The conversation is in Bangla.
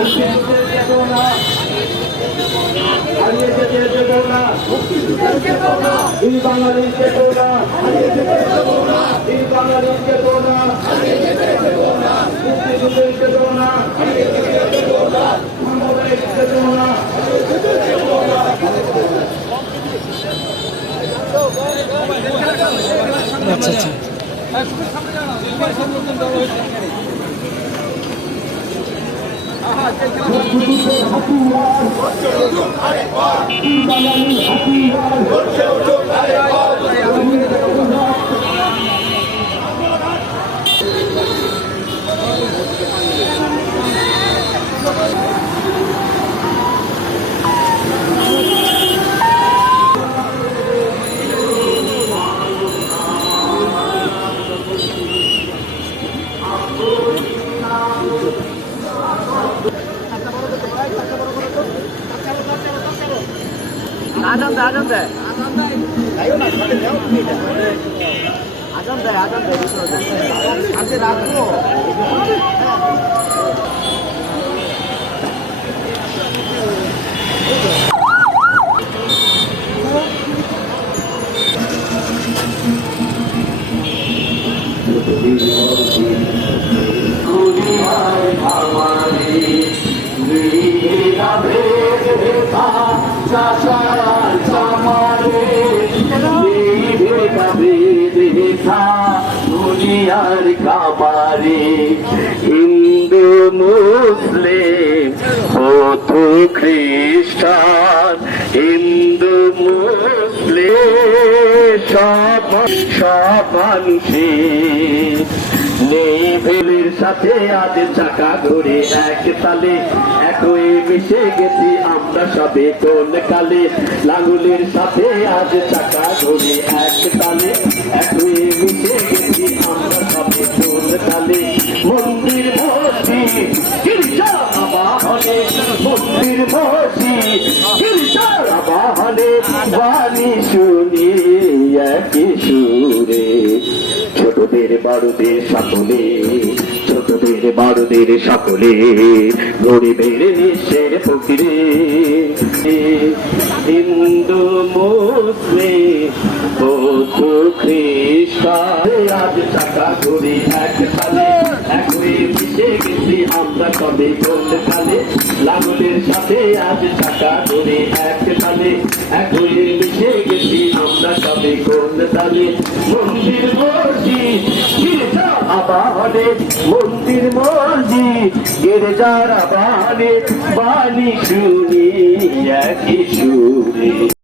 মুক্তিযুদ্ধের চেতনা হারিয়ে যেতে দেব না এই বাঙালির চেতনা এই বাঙালির চেতনা মুক্তিযুদ্ধের চেতনা সাম্প্রদায়িক চেতনা আচ্ছা আচ্ছা। হাতিয়ার আজান দেয় আজান দেয় আজান দেয় আজান দেয় রাখব দুনিয়ার কামারে হিন্দু মুসলিম বৌদ্ধ খ্রিস্টান হিন্দু মুসলিম সাথে আজ চাকা ঘুরে এক তালে একই মিশে গেছি আমরা সবে কোন কালে। লাঙ্গুলের সাথে আজ চাকা ঘুরে এক তালে। একই মিশে গেছি আমরা সবে কোন কালে। মন্দির মসজিদ গির্জা আবাহনে। মন্দির মসজিদ গির্জা আবাহনে। শুনি একই সুরে। ছোটদের বড়দের সকলে ছোটদের বড়দের সকলে, গরিবের নিঃশ্বের ফকিরে। হিন্দু মুসলিম আজ টাকা ঘুরি এক সালে। একই মিশে গেছি আমরা সবে কোন কালে সাথে আজ টাকা ঘুরি এক সালে। একই মিশে গেছি আমরা সবে কোন তালে। মন্দির আবাহনে মন্দির মসজিদ গির্জার আবাহনে বাণী শুনি?